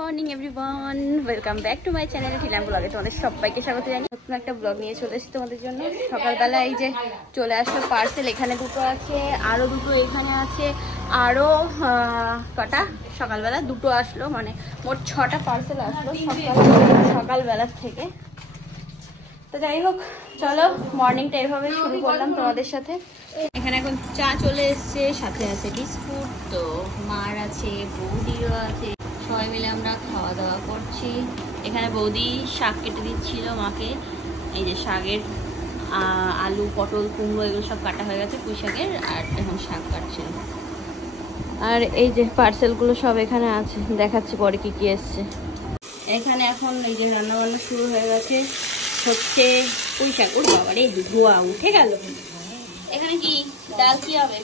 Morning everyone, welcome back to my channel ঠিলাম ব্লগে। তোমাদের সবাইকে স্বাগত জানি। নতুন একটা ব্লগ নিয়ে চলে এসেছি তোমাদের জন্য। সকালবেলা এই যে চলে আসলো পার্সেল, এখানে দুটো আছে, আরও দুটো এখানে আছে, আরও কটা সকালবেলা দুটো আসলো, মানে মোট 6টা পার্সেল আসলো সকালবেলার থেকে। তো যাই হোক, চলো মর্নিংটা এভাবে শুরু করলাম তোমাদের সাথে। এখানে এখন চা চলে এসছে, সাথে আছে বিস্কুট, তো মার আছে, বৌদিও আছে, সবাই মিলে আমরা খাওয়া দাওয়া করছি। এখানে বৌদি শাক কেটে দিচ্ছিল মাকে, এই যে শাকের আলু, পটল, কুমড়ো এগুলো সব কাটা হয়ে গেছে পুঁই শাকের, আর এখন শাক কাটছিল। আর এই যে পার্সেলগুলো সব এখানে আছে, দেখাচ্ছি পরে কি কি এসছে। এখানে এখন এই যে রান্নাবান্না শুরু হয়ে গেছে, হচ্ছে পুঁই শাক। ওর বাবারে ধোয়া উঠে গেল। এখানে কি ডাল কি হবে?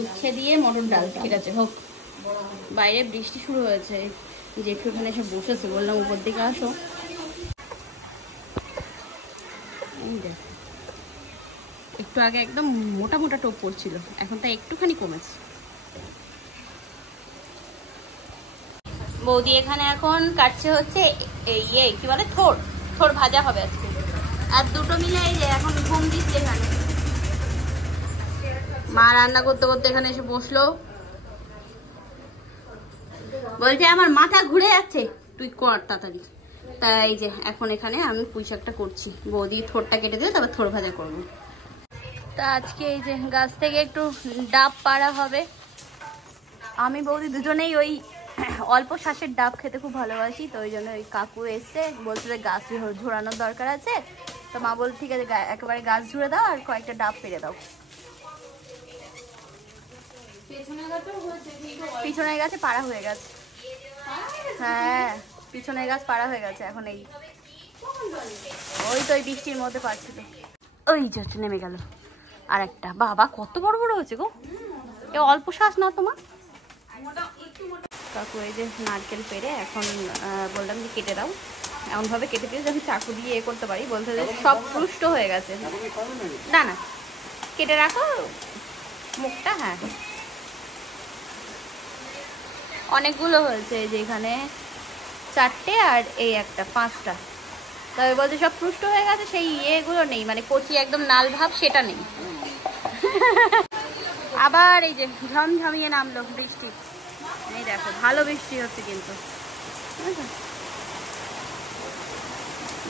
উচ্ছে দিয়ে মটর ডাল, ঠিক আছে হোক। বাইরে বৃষ্টি শুরু হয়েছে, যে একটু ওখানে এসে বসেছে, বললাম উপর দিকে আসো। একটু আগে একদম মোটা মোটা টোপ পড়ছিল, এখন তা একটুখানি কমেছে। বৌদি এখানে এখন কাটছে হচ্ছে ইয়ে কি বলে, থোড় ভাজা হবে আজকে। আর দুটো মিলে এই যে এখন ঘুম দিচ্ছে এখানে। মা রান্না করতে করতে এখানে এসে বসলো, বলছে আমার মাথা ঘুরে যাচ্ছে, তুই কর তাড়াতাড়ি। তাই এই যে এখন এখানে আমি পুঁই শাকটা করছি, বৌদি থোড়টা কেটে দিলে তারপর থোড় ভাজা করবো। তা আজকে এই যে গাছ থেকে একটু ডাব পাড়া হবে। আমি বৌদি দুজনেই ওই অল্প শ্বাসের ডাব খেতে খুব ভালোবাসি, তো ওই জন্য ওই কাকু এসছে, বলছে যে গাছ ঝোড়ানোর দরকার আছে। তো মা বলছে ঠিক আছে, একেবারে গাছ ঝুড়ে দাও আর কয়েকটা ডাব পেরে দাও। পিছনের গাছে পাড়া হয়ে গেছে, হ্যাঁ পিছনের গাছ পাড়া হয়ে গেছে। এখন এই ওই তো ওই বৃষ্টির মধ্যে পাচ্ছিল, ওই যে নেমে গেল আর একটা। বাবা কত বড় বড় হয়েছে গো, এ অল্প শ্বাস না তোমার। কাকু এই যে নারকেল পেরে এখন বললাম যে কেটে দাও, এমনভাবে কেটে দিয়ে আমি চাকু দিয়ে করতে পারি। বলতে যে সব পুষ্ট হয়ে গেছে, না না কেটে রাখো মুখটা। হ্যাঁ অনেকগুলো হয়েছে, এই যে এখানে 4টে আর এই একটা 5টা। তবে বলছে সব পুষ্ট হয়ে গেছে, সেই ইয়েগুলো নেই, মানে কচি একদম নাল ভাব সেটা নেই। আবার এই যে ঝমঝমিয়ে নামলো বৃষ্টি, এই দেখো ভালো বৃষ্টি হচ্ছে কিন্তু,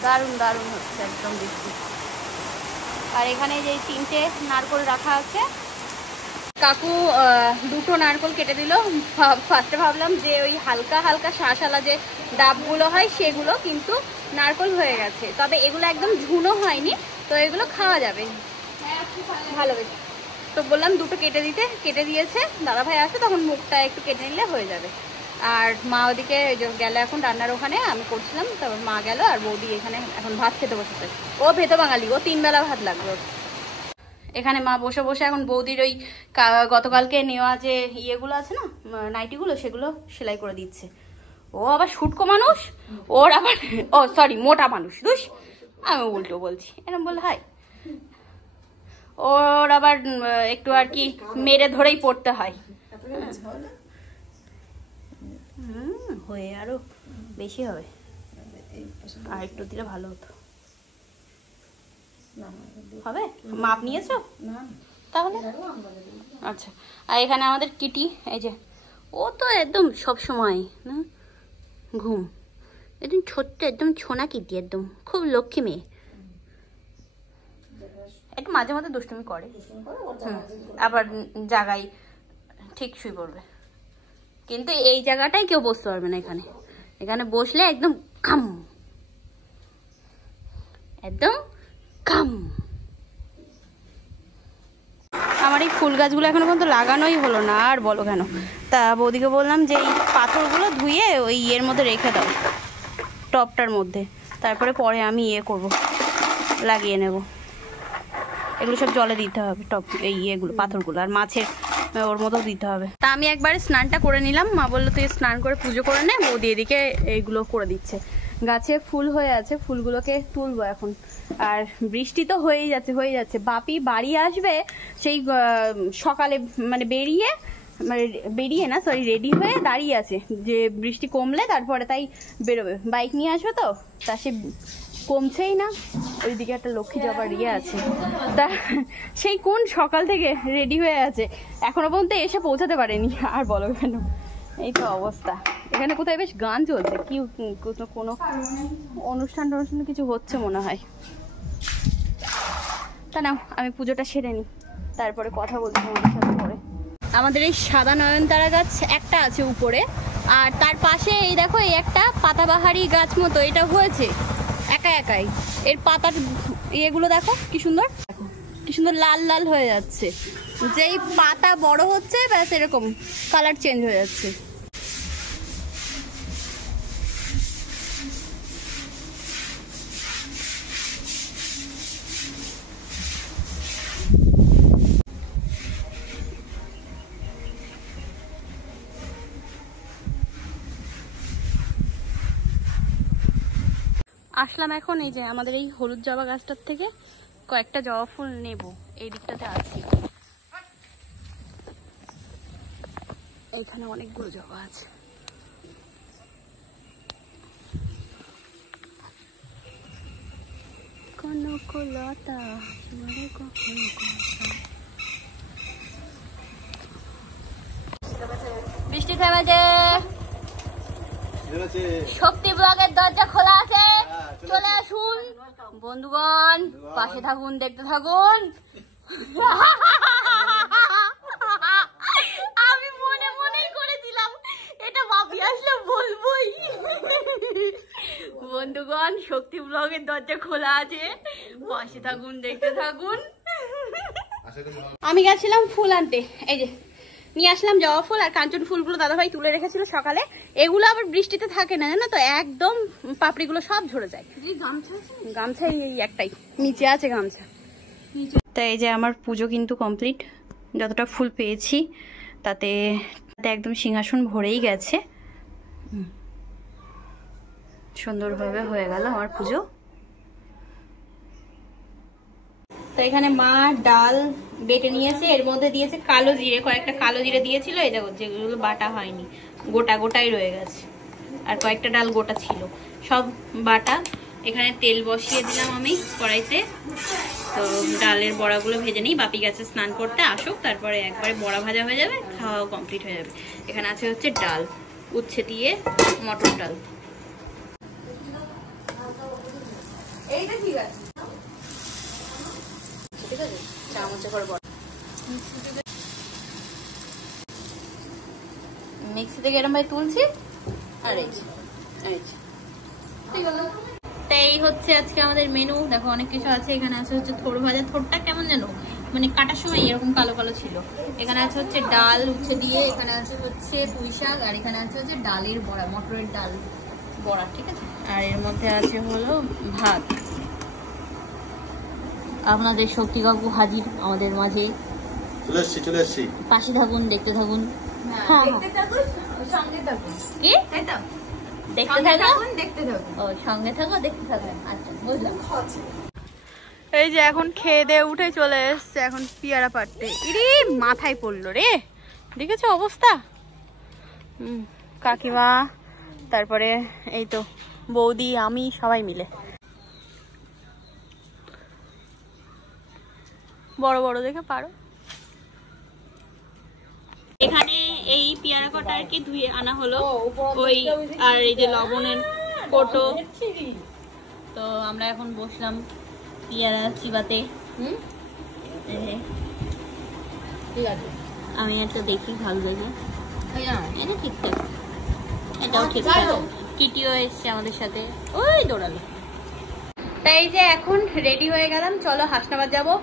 দারুণ দারুণ হচ্ছে একদম বৃষ্টি। আর এখানে যে 3টে নারকোল রাখা আছে, কাকু দুটো নারকোল কেটে দিল। ফার্স্টে ভাবলাম যে ওই হালকা হালকা শাঁসালা যে ডাবগুলো হয় সেগুলো, কিন্তু নারকোল হয়ে গেছে। তবে এগুলো একদম ঝুনো হয়নি, তো এগুলো খাওয়া যাবে ভালো বেশি। তো বললাম দুটো কেটে দিতে, কেটে দিয়েছে। দাদা ভাই আসে তখন মুখটা একটু কেটে নিলে হয়ে যাবে। আর মা ওদিকে গেল এখন রান্নার ওখানে, আমি করছিলাম, তারপর মা গেল। আর বৌদি এখানে এখন ভাত খেতে বসেছে। ও ভেতো বাঙালি, ও 3 বেলা ভাত লাগলো। এখানে মা বসে বসে এখন বৌদির ওই গতকালকে নেওয়া যে ইয়েগুলো আছে না, নাইটিগুলো, সেগুলো সেলাই করে দিচ্ছে। ও আবার শুটকো মানুষ, ওর আবার ও সরি মোটা মানুষ, দুষ আমি উল্টো বলছি, এরকম বললে হয়। ওর আবার একটু আর কি মেরে ধরেই পড়তে হয়। হয়ে আরো বেশি হবে, আর একটু দিলে ভালো হতো। হবে মাপ নিয়েছো তাহলে? আচ্ছা। আর এখানে আমাদের কিটি, এই যে ও তো একদম সব সময় না ঘুম, একদম ছোট্ট একদম ছোনা কিটি, একদম খুব লক্ষ্মী মেয়ে। একটু মাঝে মাঝে দুষ্টুমি করে, আবার জায়গায় ঠিক শুয়ে পড়বে। কিন্তু এই জায়গাটায় কেউ বসতে পারবে না, এখানে এখানে বসলে একদম কাম, একদম কাম। আমার এই ফুল গাছগুলো এখনো পর্যন্ত লাগানোই হলো না, আর বলো কেন। তা বৌদিকে বললাম যে এই পাথরগুলো ধুয়ে ওই ইয়ের মধ্যে রেখে দাও, টপটার মধ্যে, তারপরে পরে আমি ইয়ে করব, লাগিয়ে নেব। এগুলো সব জলে দিতে হবে, টপ এই ইয়েগুলো পাথরগুলো, আর মাছের ওর মতো দিতে হবে। তা আমি একবারে স্নানটা করে নিলাম। মা বললো তুই স্নান করে পুজো করে নে, বৌদি এদিকে এইগুলো করে দিচ্ছে। গাছে ফুল হয়ে আছে, ফুলগুলোকে তুলবো এখন। আর বৃষ্টি তো হয়েই যাচ্ছে। বাপি বাড়ি আসবে সেই সকালে, মানে বেরিয়ে মানে বেরিয়ে না, সরি, রেডি হয়ে দাঁড়িয়ে আছে যে বৃষ্টি কমলে তারপরে তাই বেরোবে। বাইক নিয়ে আসবে তো, তা সে কমছেই না। ওইদিকে একটা লক্ষ্মী জবার ইয়ে আছে, তা সেই কোন সকাল থেকে রেডি হয়ে আছে, এখনো পর্যন্ত এসে পৌঁছাতে পারেনি। আর বলো কেন, এই তো অবস্থা। এখানে কোথায় বেশ গান চলছে, কি কোনো অনুষ্ঠান কিছু হচ্ছে মনে হয়। তা নাও আমি পুজোটা সেরে নিই, তারপরে কথা বলছি তোমাদের সাথে পরে। আমাদের এই সাদা নয়নতারা গাছ একটা আছে উপরে, আর তার পাশে এই দেখো এই একটা পাতাবাহারি গাছ মতো এটা হয়েছে একা একাই। এর পাতার ইয়েগুলো দেখো কি সুন্দর, কি সুন্দর লাল লাল হয়ে যাচ্ছে। যেই পাতা বড় হচ্ছে ব্যাস এরকম কালার চেঞ্জ হয়ে যাচ্ছে। আসলাম এখন এই যে আমাদের এই হলুদ জবা গাছটার থেকে কয়েকটা জবা ফুল নেব। এই দিকটাতে আছি, এইখানে অনেকগুলো জবা আছে। কনকলতা বৃষ্টি থেমেছে, শক্তি ব্লগের দরজা খোলা আছে, চলে আসুন বন্ধুগণ, পাশে থাকুন, দেখতে থাকুন। আমি মনে মনেই করেছিলাম এটা ভাবি আসলে বলবোই। বন্ধুগণ, শক্তি ব্লগের দরজা খোলা আছে, পাশে থাকুন, দেখতে থাকুন। আমি গেছিলাম ফুল আনতে, এই যে নিয়ে আসলাম জবা ফুল আর কাঞ্চন ফুলগুলো দাদাভাই তুলে রেখেছিল সকালে। এগুলো আবার বৃষ্টিতে থাকে না জানো তো, একদম পাপড়িগুলো সব ঝরে যায়। গামছা এই একটাই নিচে আছে গামছা। তাই এই যে আমার পুজো কিন্তু কমপ্লিট, যতটা ফুল পেয়েছি তাতে একদম সিংহাসন ভরেই গেছে। সুন্দরভাবে হয়ে গেল আমার পুজো। তো এখানে মা ডাল বেটে নিয়েছে, এর মধ্যে দিয়েছে কালো জিরে, কয়েকটা কালো জিরে দিয়েছিল, এই দেখো যেগুলো বাটা হয়নি, গোটা গোটাই রয়ে গেছে, আর কয়েকটা ডাল গোটা ছিল, সব বাটা। এখানে তেল বসিয়ে দিলাম আমি কড়াইতে। তো ডালের বড়াগুলো ভেজে নিই, বাপি গেছে স্নান করতে, আসুক, তারপরে একবারে বড়া ভাজা হয়ে যাবে, খাওয়াও কমপ্লিট হয়ে যাবে। এখানে আছে হচ্ছে ডাল, উচ্ছে দিয়ে মটর ডাল। এইটা ঠিক আছে, ঠিক আছে, চামচে করে মিক্সি থেকে এরকম ভাই তুলছি, আর এই হচ্ছে আজকে আমাদের মেনু। দেখো অনেক কিছু আছে, এখানে আছে হচ্ছে থোড় ভাজা, থোড়টা কেমন যেন মানে কাটার সময় এরকম কালো কালো ছিল। এখানে আছে হচ্ছে ডাল উচ্ছে দিয়ে, এখানে আছে হচ্ছে পুঁই শাক, আর এখানে আছে হচ্ছে ডালের বড়া, মটরের ডাল বড়া, ঠিক আছে। আর এর মধ্যে আছে হলো ভাত। আপনাদের শক্তি কাকু হাজির আমাদের মাঝে, চলে এসছি, পাশে থাকুন, দেখতে থাকুন, দেখতে থাকুন, সঙ্গে থাকুন, কি দেখতে থাকুন, দেখতে থাকুন, ও সঙ্গে থাকো, দেখতে থাকুন। আচ্ছা বুঝলাম। এই যে এখন খেয়ে দিয়ে উঠে চলে এসছে এখন পেয়ারা পাড়তে। ইরে মাথায় পড়লো রে, দেখেছো অবস্থা। কাকিমা, তারপরে এই তো বৌদি, আমি, সবাই মিলে বড় বড় দেখে পারো। এখানে এই পেয়ারা কটা আর কি ধুয়ে আনা হলো, ওই আর এই যে লবণের কোটো। তো আমরা এখন বসলাম পেয়ারা চিবাতে। আমি একটা দেখি ভালো দেখে, এটা ঠিকঠাক, এটাও ঠিকঠাক। কিটিও এসছে আমাদের সাথে, ওই দৌড়ালো। তাই যে এখন রেডি হয়ে গেলাম, চলো হাসনাবাদ যাবো।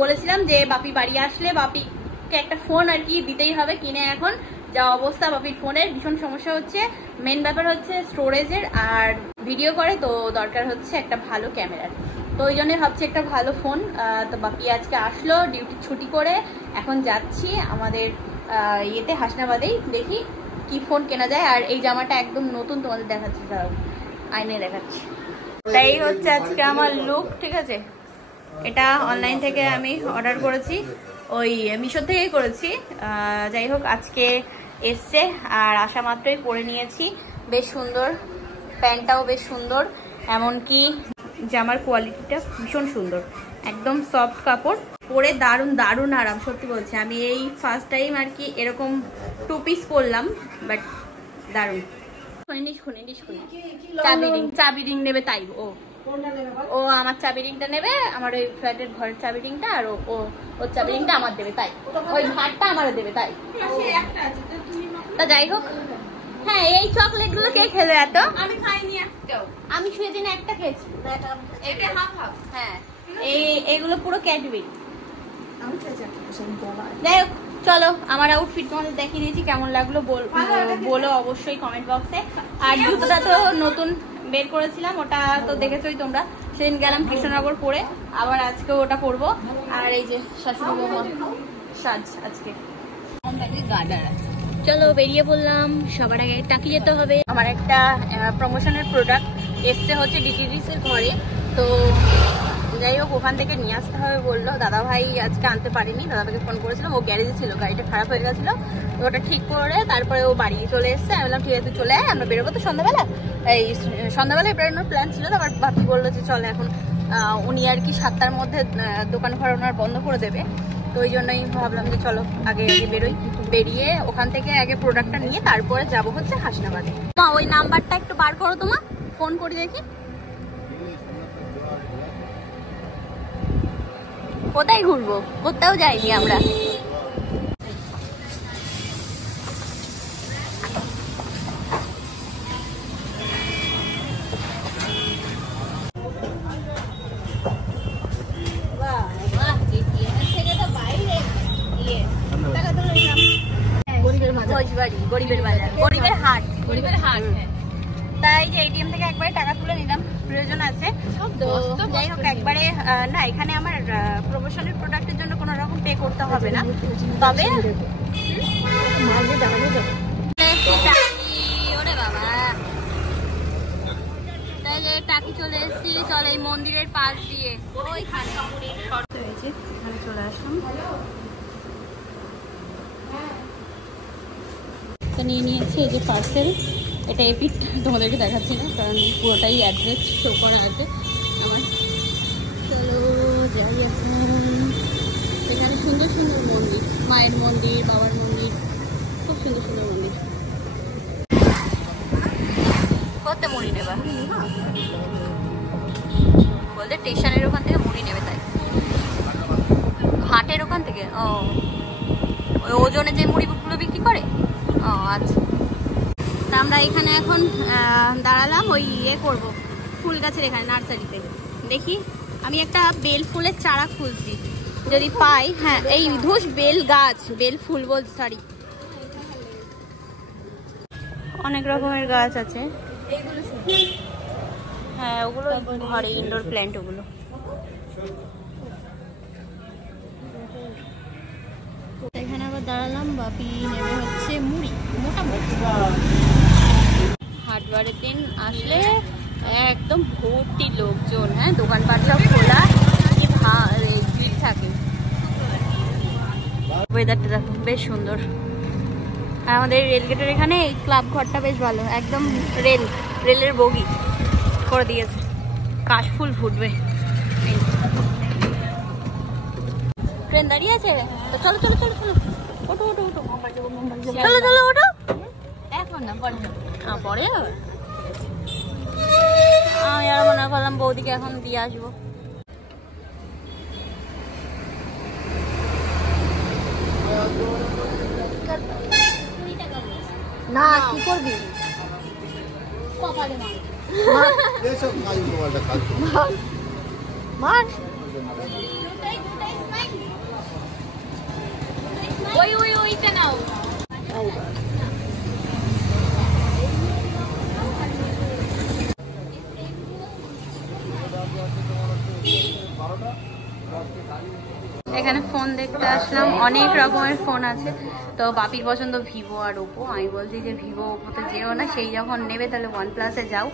বলেছিলাম যে বাপি বাড়ি আসলে বাপিকে একটা ফোন আর কি দিতেই হবে কিনে। এখন যা অবস্থা বাপির ফোনের, ভীষণ সমস্যা হচ্ছে। মেন ব্যাপার হচ্ছে স্টোরেজের, আর ভিডিও করে তো দরকার হচ্ছে একটা ভালো ক্যামেরার। তো ওই জন্য ভাবছি একটা ভালো ফোন। তো বাপি আজকে আসলো ডিউটি ছুটি করে, এখন যাচ্ছি আমাদের ইয়েতে হাসনাবাদেই, দেখি কি ফোন কেনা যায়। আর এই জামাটা একদম নতুন, তোমাদের দেখাচ্ছি, আয়নায় দেখাচ্ছি। তাই হচ্ছে আজকে আমার লুক, ঠিক আছে। এটা অনলাইন থেকে আমি অর্ডার করেছি, ওই মিশো থেকেই করেছি। যাই হোক আজকে এসছে আর আসা মাত্রই পরে নিয়েছি। বেশ সুন্দর, প্যান্টটাও বেশ সুন্দর, এমনকি জামার কোয়ালিটিটা ভীষণ সুন্দর, একদম সফট কাপড়, পরে দারুণ দারুণ আরাম। সত্যি বলছি, আমি এই ফার্স্ট টাইম আর কি এরকম 2 পিস পরলাম, বাট দারুণ। চাবি রিং নেবে তাই ও আমার চাবি রিংটা নেবে, আমার ওই ফ্ল্যাটের ঘরের চাবি রিংটা, আর ওর চাবি রিংটা আমার দেবে তাই, ওই ভাতটা আমারও দেবে তাই। তা যাই হোক, হ্যাঁ এই চকলেট গুলো কে খেলো এত? আমি খাইনি একটাও, আমি সেদিন একটা খেয়েছি। হ্যাঁ এইগুলো পুরো ক্যাডবেরি। যাই হোক চলো, আমার আউটফিট তোমাদের দেখিয়ে দিয়েছি, কেমন লাগলো বলো অবশ্যই কমেন্ট বক্সে। আর জুতোটা তো নতুন বের করেছিলাম, ওটা তো দেখেছোই তোমরা, সেদিন গেলাম কৃষ্ণনগর পরে, আবার আজকে ওটা পরবো। আর এই যে শাশুড়ি বৌমা সাজ আজকে। চলো বেরিয়ে পড়লাম, সবার আগে টাকি যেতে হবে। আমার একটা প্রমোশনের প্রোডাক্ট এসছে হচ্ছে ডিটিডিস এর ঘরে, তো যাই হোক ওখান থেকে নিয়ে আসতে হবে বললো। দাদাভাই আজকে আনতে পারেনি, দাদাভাইকে ফোন করেছিলাম, ও গ্যারেজে ছিল, গাড়িটা খারাপ হয়ে গেছিলো, তো ওটা ঠিক করে তারপরে ও বাড়ি চলে এসছে। আমি বললাম ঠিক আছে চলে আয়, আমরা বেরোবো তো সন্ধ্যাবেলা, এই সন্ধ্যাবেলায় বেরোনোর প্ল্যান ছিল। তারপর ভাবি বললো যে চলে এখন, উনি আর কি 7টার মধ্যে দোকান ঘর ওনার বন্ধ করে দেবে, তো ওই জন্যই ভাবলাম যে চলো আগে বেরোই, বেরিয়ে ওখান থেকে আগে প্রোডাক্টটা নিয়ে তারপরে যাবো হচ্ছে হাসনাবাদে। মা ওই নাম্বারটা একটু বার করো, তোমার ফোন করে দেখি। কোথায় ঘুরবো? কোথাও যাইনি আমরা। গরিবের হাট, তাই যে এটিএম থেকে একবারে টাকা তুলে নিলাম, প্রয়োজন আছে তো। যাই হোক একবারে না, এখানে আমার প্রমোশনের প্রোডাক্টের জন্য কোনো রকম পে করতে হবে না, তবে ওরে বাবা তাই যে টাকি চলে এসেছি। চল এই মন্দিরের পাশ দিয়ে ওইখানে এখানে চলে আসলাম, তো নিয়ে নিয়েছি এই যে পার্সেল। এটা এপিক তোমাদেরকে দেখাচ্ছি না, কারণ পুরোটাই অ্যাড্রেস শো করা আছে আমার। চলো যাই এখন, এখানে সুন্দর সুন্দর মন্দির, মায়ের মন্দির, বাবার মন্দির, খুব সুন্দর সুন্দর মন্দির। কত মুড়ি নেবা বলতে? স্টেশনের ওখান থেকে মুড়ি নেবে তাই, হাটের ওখান থেকে? ও ওই ওজনে যে মুড়িগুলো বিক্রি করে, ও আচ্ছা। তা আমরা এখানে এখন দাঁড়ালাম, ওই ইয়ে করবো ফুল গাছের এখানে নার্সারিতে। দেখি আমি একটা বেল ফুলের চারা খুঁজছি, যদি পাই। হ্যাঁ এই ধুস বেল গাছ, বেল ফুল বল সরি, অনেক রকমের গাছ আছে। হ্যাঁ ওগুলো ঘরে ইনডোর প্ল্যান্ট, ওগুলো এখানে আবার দাঁড়ালাম। বাপি নেবে হচ্ছে মুড়ি, মোটামুটি হাটবারের দিন আসলে একদম ভর্তি লোকজন, হ্যাঁ দোকানপাট সব খোলা, কি ভিড় থাকে। ওয়েদারটা দেখো বেশ সুন্দর, আর আমাদের রেলগেটের এখানে এই ক্লাব ঘরটা বেশ ভালো, একদম রেলের বগি করে দিয়েছে, কাশফুল ফুটবে। ট্রেন দাঁড়িয়ে আছে, তো চলো চলো চলো চলো, ওঠো ওঠো ওঠো, চলো চলো ওঠো। এখন না পরে, পরে আমি আর মনে করলাম বৌদিকে এখন দিয়ে আসবো। না কি করবি, কপালে মার। ওই ওই ওইটা নাও। এখানে ফোন দেখতে আসলাম, অনেক রকমের ফোন আছে, তো বাপির পছন্দ ভিভো আর ওপো। আমি বলছি যে ভিভো ওপোতে যেও না, সেই যখন নেবে তাহলে OnePlus-এ যাও,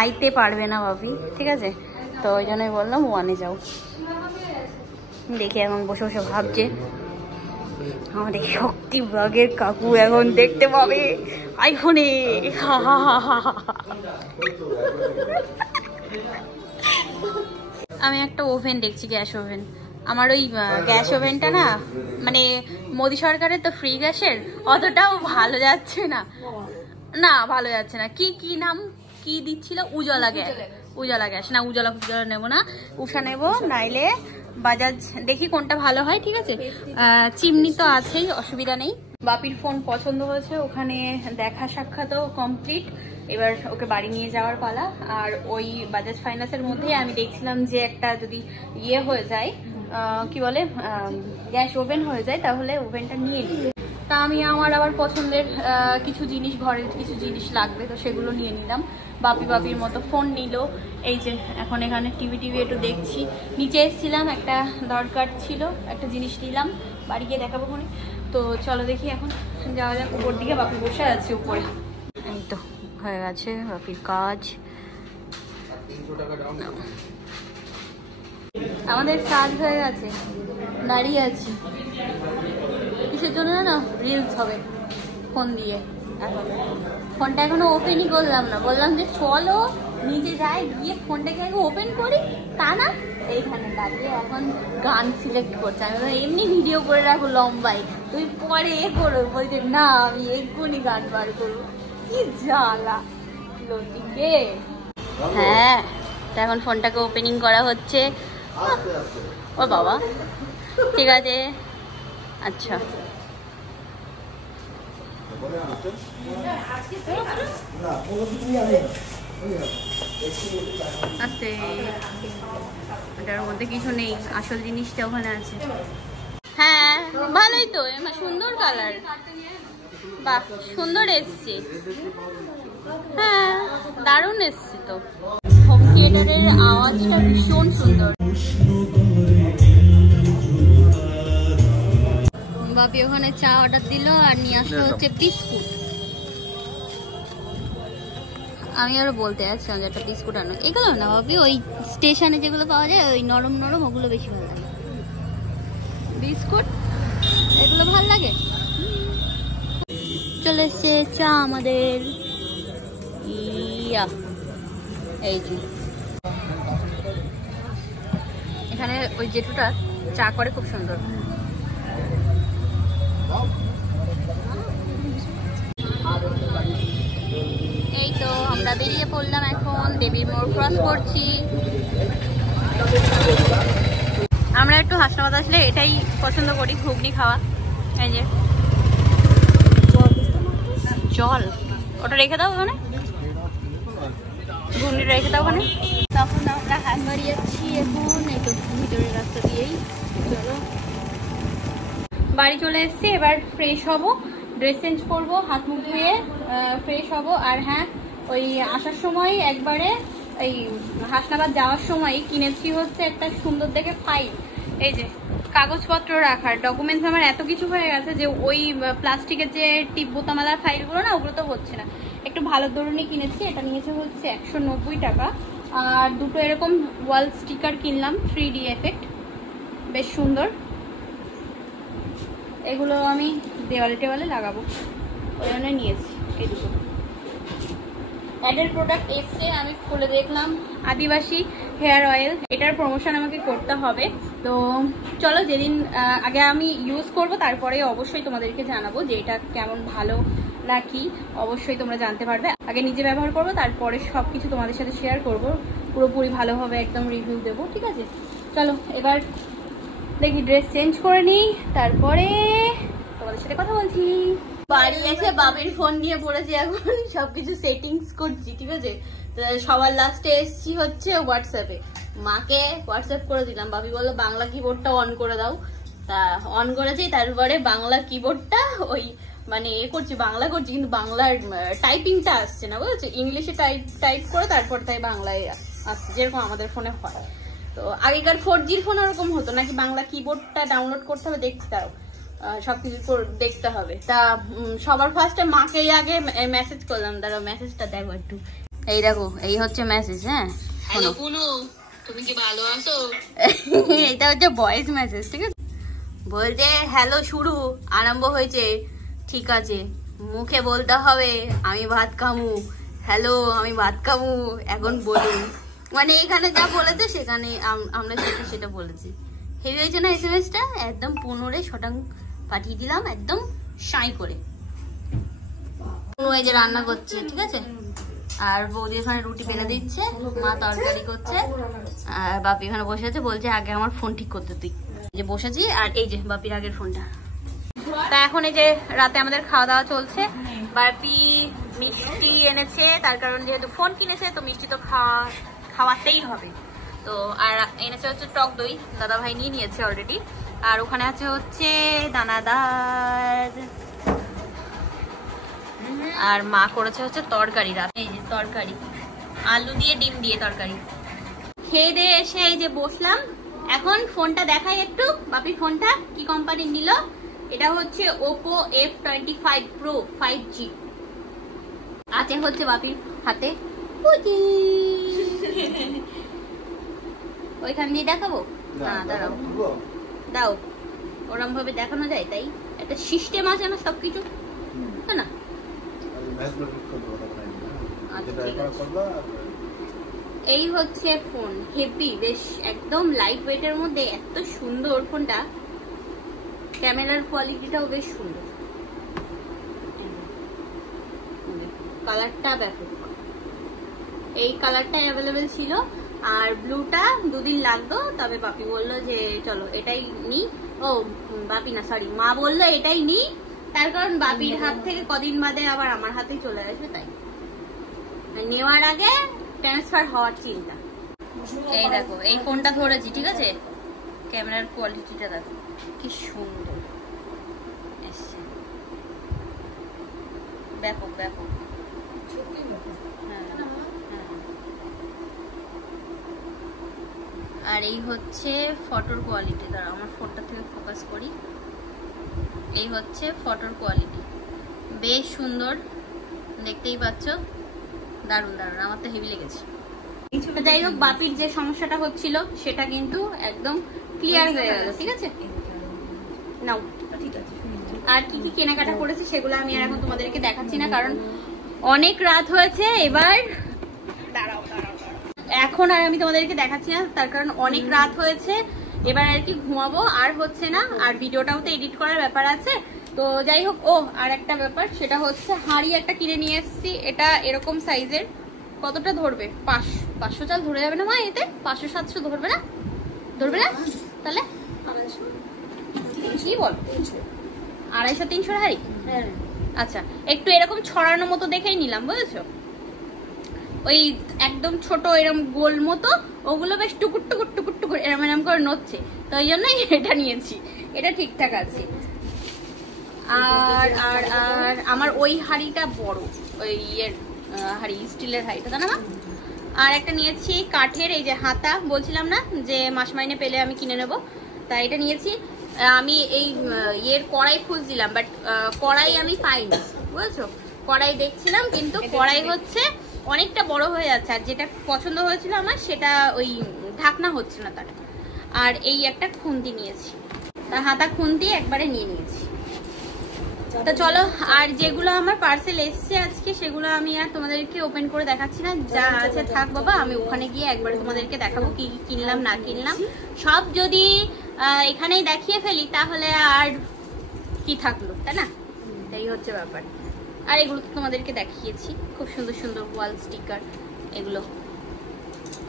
আইতে পারবে না বাপি, ঠিক আছে? তো ওই জন্যই বললাম ওয়ানে যাও। দেখে এখন বসে বসে ভাবছে আমাদের শক্তি ব্লগের কাকু এখন দেখতে পাবে আইফোনে। আমি একটা ওভেন দেখছি, গ্যাস ওভেন। আমার ওই গ্যাস ওভেনটা না মানে মোদি সরকারের তো ফ্রি গ্যাসের, অতটাও ভালো যাচ্ছে না। না ভালো যাচ্ছে না। কি কি নাম কি দিচ্ছিল? উজালা গ্যাস। উজালা গ্যাস না, উজালা নেবো না, উষা নেবো, নাইলে বাজাজ। দেখি কোনটা ভালো হয়। ঠিক আছে, চিমনি তো আছেই, অসুবিধা নেই। বাপির ফোন পছন্দ হয়েছে, ওখানে দেখা সাক্ষাৎও কমপ্লিট। এবার ওকে বাড়ি নিয়ে যাওয়ার পালা। আর ওই বাজাজ ফাইন্যান্সের মধ্যে আমি দেখছিলাম যে একটা যদি ইয়ে হয়ে যায়, কি বলে, গ্যাস ওভেন হয়ে যায়, তাহলে ওভেনটা নিয়ে নিই। তা আমি আমার আবার পছন্দের কিছু জিনিস, ঘরের কিছু জিনিস লাগবে, তো সেগুলো নিয়ে নিলাম। বাপির মতো ফোন নিল। এই যে এখন এখানে টিভি একটু দেখছি। নিচে এসেছিলাম, একটা দরকার ছিল, একটা জিনিস নিলাম, বাড়ি গিয়ে দেখাবো ফোনে। তো চলো দেখি এখন যাওয়া যাক উপর দিকে। বাপি বসে আছে উপরে। এই তো হয়ে গেছে বাপির কাজ। আমাদের কাজ হয়ে গেছে, দাঁড়িয়ে আছি। কিসের জন্য না, রিলস হবে ফোন দিয়ে। এখন ফোনটা এখনো ওপেনই করলাম না, বললাম যে চলো নিচে যাই, গিয়ে ফোনটাকে আগে ওপেন করি। তা না, এইখানে দাঁড়িয়ে এখন গান সিলেক্ট করছে। আমি এমনি ভিডিও করে রাখো লম্বাই, তুমি পরে করো। বলছে না আমি এক্ষুনি গান বার করবো। কি জ্বালা লতিকে। হ্যাঁ, তা এখন ফোনটাকে ওপেনিং করা হচ্ছে। ও বাবা, ঠিক আছে, আচ্ছা। আস্তে, এটার মধ্যে কিছু নেই, আসল জিনিসটা ওখানে আছে। হ্যাঁ ভালোই তো, সুন্দর কালার, বাহ সুন্দর এসছে। হ্যাঁ দারুণ এসছে তো। হোম থিয়েটারের আওয়াজটা ভীষণ সুন্দর। বাপি ওখানে চা অর্ডার দিল আর নিয়ে আসলো হচ্ছে বিস্কুট। আমি আরো বলতে যাচ্ছিলাম যে একটা বিস্কুট আনো। এগুলো না বাপি, ওই স্টেশনে যেগুলো পাওয়া যায় ওই নরম নরম, ওগুলো বেশি ভালো লাগে। বিস্কুট এগুলো ভালো লাগে। চলে এসছে চা আমাদের। ইয়া এই যে এখানে ওই জেঠুটা চা করে, খুব সুন্দর। এই তো আমরা বেরিয়ে পড়লাম, এখন দেবীর মোড় ক্রস করছি। আমরা একটু হাসনাবাদ আসলে এটাই পছন্দ করি, ঘুগনি খাওয়া। এই যে জল, ওটা রেখে দাও ওখানে, ঘুগনিটা রেখে দাও ওখানে। তখন আমরা হাটবাড়ি যাচ্ছি এখন, এই তো ভিতরের রাস্তা দিয়েই। চলো বাড়ি চলে এসছি, এবার ফ্রেশ হব, ড্রেস চেঞ্জ করবো, হাত মুখ ধুয়ে ফ্রেশ হব। আর হ্যাঁ, ওই আসার সময় একবারে এই হাসনাবাদ যাওয়ার সময় কিনেছি হচ্ছে একটা সুন্দর দেখে ফাইল। এই যে কাগজপত্র রাখার, ডকুমেন্টস আমার এত কিছু হয়ে গেছে যে ওই প্লাস্টিকের যে টিপ বোতামালার ফাইলগুলো না, ওগুলো তো হচ্ছে না। একটু ভালো ধরনের কিনেছি, এটা নিয়েছে হচ্ছে 190 টাকা। আর দুটো এরকম ওয়াল স্টিকার কিনলাম, 3D এফেক্ট, বেশ সুন্দর। এগুলো আমি দেওয়ালে টেওয়ালে লাগাবো, ওই জন্য নিয়েছি এই দুটো। অ্যাডের প্রোডাক্ট এসছে, আমি খুলে দেখলাম, আদিবাসী হেয়ার অয়েল। এটার প্রমোশন আমাকে করতে হবে। তো চলো, যেদিন আগে আমি ইউজ করব তারপরে অবশ্যই তোমাদেরকে জানাবো যে এটা কেমন ভালো নাকি, অবশ্যই তোমরা জানতে পারবে। আগে নিজে ব্যবহার করবো, তারপরে সব কিছু তোমাদের সাথে শেয়ার করব, পুরোপুরি ভালোভাবে একদম রিভিউ দেবো। ঠিক আছে, চলো এবার দেখি ড্রেস চেঞ্জ করে নিই, তারপরে তোমাদের সাথে কথা বলছি। বাড়ি এসে বাবির ফোন নিয়ে পড়েছি, এখন সবকিছু সেটিংস করছি। ঠিক আছে, সবার লাস্টে এসছি হচ্ছে হোয়াটসঅ্যাপে, মাকে হোয়াটসঅ্যাপ করে দিলাম। বাবি বললো বাংলা কিবোর্ডটা অন করে দাও, তা অন করেছি। তারপরে বাংলা কিবোর্ডটা ওই মানে করছি, বাংলা করছি, কিন্তু বাংলার টাইপিংটা আসছে না, বুঝেছো? ইংলিশে টাইপ করে তারপর তাই বাংলায় আসছে, যেরকম আমাদের ফোনে হয়। তো আগেকার 4G ফোন ওরকম হতো নাকি, বাংলা কিবোর্ডটা ডাউনলোড করতে হবে, দেখতে দাও সবকিছু দেখতে হবে। তা সবার ফার্স্টে মাকেই আগে মেসেজ করলাম, দাঁড়াও মেসেজটা দেখো একটু। এই দেখো, এই হচ্ছে মেসেজ। হ্যাঁ, হ্যালো পুনু, তুমি কি ভালো আছো? এটা হচ্ছে ভয়েস মেসেজ, ঠিক আছে? বলতে হ্যালো শুরু আরম্ভ হয়েছে, ঠিক আছে, মুখে বলতে হবে আমি ভাত খামু, হ্যালো আমি ভাত খামু, এখন বলুন। মানে এখানে যা বলেছে সেখানে আমরা সেটা বলেছি। হেভি হয়েছে না এসএমএসটা? একদম 15 পাঠিয়ে দিলাম, একদম সাই করে। এই যে রান্না করছে, ঠিক আছে, আর বৌদি এখানে রুটি বেলে দিচ্ছে, মা তরকারি করছে, আর বাপি এখানে বসে আছে, বলছে আগে আমার ফোন ঠিক করতে তুই। যে বসেছি, আর এই যে বাপির আগের ফোনটা। তা এখন এই যে রাতে আমাদের খাওয়া দাওয়া চলছে। বাপি মিষ্টি এনেছে, তার কারণ যেহেতু ফোন কিনেছে তো মিষ্টি তো খাওয়াতেই হবে। তো আর এনেছে হচ্ছে টক দই, দাদা ভাই নিয়ে নিয়েছে অলরেডি। আর ওখানে আছে হচ্ছে দানাদার, আর মা করেছে হচ্ছে তরকারি। রাত এই যে তরকারি, আলু দিয়ে ডিম দিয়ে তরকারি। খেয়ে দিয়ে এসে এই যে বসলাম। এখন ফোনটা দেখাই একটু। বাপি ফোনটা কি কোম্পানির নিল? এটা হচ্ছে Oppo F25 Pro 5G। আছে হচ্ছে বাপির হাতে। ওইখান দিয়ে দেখাবো না? দাঁড়াও, দাও। ওরম ভাবে দেখানো যায়, তাই একটা সিস্টেম আছে না সবকিছু, না? এই হচ্ছে ফোন, হেভি বেশ, একদম লাইট ওয়েটের মধ্যে এত সুন্দর ফোনটা। ক্যামেরার কোয়ালিটিটাও বেশ সুন্দর, কালারটা ব্যাপক। এই কালারটা অ্যাভেলেবেল ছিল, আর ব্লুটা 2 দিন লাগতো, তবে বাপি বললো যে চলো এটাই নি। ও বাপি না, সরি, মা বললো এটাই নি, তার কারণ বাপির হাত থেকে কদিন বাদে আবার আমার হাতেই চলে আসবে, তাই নেওয়ার আগে ট্রান্সফার হওয়ার চিন্তা। এই দেখো, এই ফোনটা ধরেছি, ঠিক আছে, ক্যামেরার কোয়ালিটিটা দেখো কি সুন্দর এসছে, ব্যাপক ব্যাপক। আর এই হচ্ছে ফটোর কোয়ালিটি। দাঁড়া আমার ফোনটা থেকে ফোকাস করি। এই হচ্ছে ফটোর কোয়ালিটি, বেশ সুন্দর, দেখতেই পাচ্ছ, দারুণ দারুণ, আমার তো হেভি লেগেছে। যাই হোক, বাপির যে সমস্যাটা হচ্ছিল সেটা কিন্তু একদম ক্লিয়ার হয়ে গেল, ঠিক আছে? নাও, ঠিক আছে। আর কি কি কেনাকাটা করেছি সেগুলো আমি আর এখন তোমাদেরকে দেখাচ্ছি না, কারণ অনেক রাত হয়েছে। এবার দাঁড়াও, এখন আর আমি তোমাদেরকে দেখাচ্ছি না, তার কারণ অনেক রাত হয়েছে। এবার আর কি ঘুমাবো, আর হচ্ছে না, আর ভিডিওটাও তো এডিট করার ব্যাপার আছে। তো যাই হোক, ও আর একটা ব্যাপার, সেটা হচ্ছে হাঁড়ি একটা কিনে নিয়ে এসেছি। এটা এরকম সাইজের, কতটা ধরবে? 500 চাল ধরে যাবে না মা? এতে 500-700 ধরবে না? ধরবে না? তাহলে কি বল, 250-300 হাঁড়ি? আচ্ছা, একটু এরকম ছড়ানোর মতো দেখেই নিলাম, বুঝেছো? ওই একদম ছোট এরকম গোল মতো, ওগুলো বেশ টুকুর টুকুর টুকুর টুকুর এরম এরম করে নড়ছে, তো ওই জন্যই এটা নিয়েছি। এটা ঠিকঠাক আছে। আর আর আর আমার ওই হাঁড়িটা বড়, ওই ইয়ের হাঁড়ি, স্টিলের হাঁড়িটা, জানো না? আর একটা নিয়েছি কাঠের, এই যে হাতা, বলছিলাম না যে মাস মাইনে পেলে আমি কিনে নেব, তাই এটা নিয়েছি। আমি এই ইয়ের কড়াই খুঁজছিলাম, বাট কড়াই আমি পাইনি, বুঝেছো? কড়াই দেখছিলাম, কিন্তু কড়াই হচ্ছে অনেকটা বড় হয়ে যাচ্ছে, আর যেটা পছন্দ হয়েছিল আমার সেটা ওই ঢাকনা হচ্ছে না তার। আর এই একটা খুন্তি নিয়েছি, তা হাতা খুন্তি একবারে নিয়ে নিয়েছি। তো চলো, আর যেগুলো আমার পার্সেল এসছে আজকে সেগুলো আমি আর তোমাদেরকে ওপেন করে দেখাচ্ছি না, যা আছে থাক বাবা, আমি ওখানে গিয়ে একবারে তোমাদেরকে দেখাবো কি কি কিনলাম না কিনলাম। সব যদি এখানেই দেখিয়ে ফেলি তাহলে আর কি থাকলো, তাই না? এই হচ্ছে ব্যাপার। আর এগুলো তো তোমাদেরকে দেখিয়েছি, খুব সুন্দর সুন্দর ওয়াল স্টিকার। এগুলো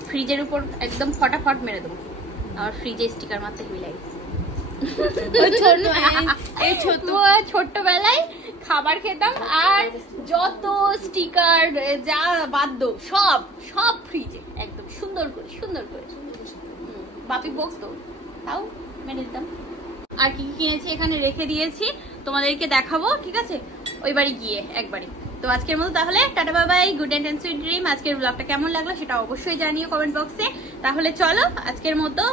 ফ্রিজের উপর একদম ফটাফট মেরে দেবো, আমার ফ্রিজে স্টিকার মারতে হেভি লাগে। ছোট্টবেলায় খাবার খেতাম, আর যত স্টিকার যা বাধ্য সব সব ফ্রিজে একদম সুন্দর করে সুন্দর করে। বাপি বকতো, তাও মেনে দিতাম। আর কি কি কিনেছি এখানে রেখে দিয়েছি, তোমাদেরকে দেখাবো, ঠিক আছে, ওই বাড়ি গিয়ে একবারে। তো আজকের মতো তাহলে tata bye bye, good night and sweet dream. আজকের ব্লগটা কেমন লাগলো সেটা অবশ্যই জানিও কমেন্ট বক্সে। তাহলে চলো আজকের মতো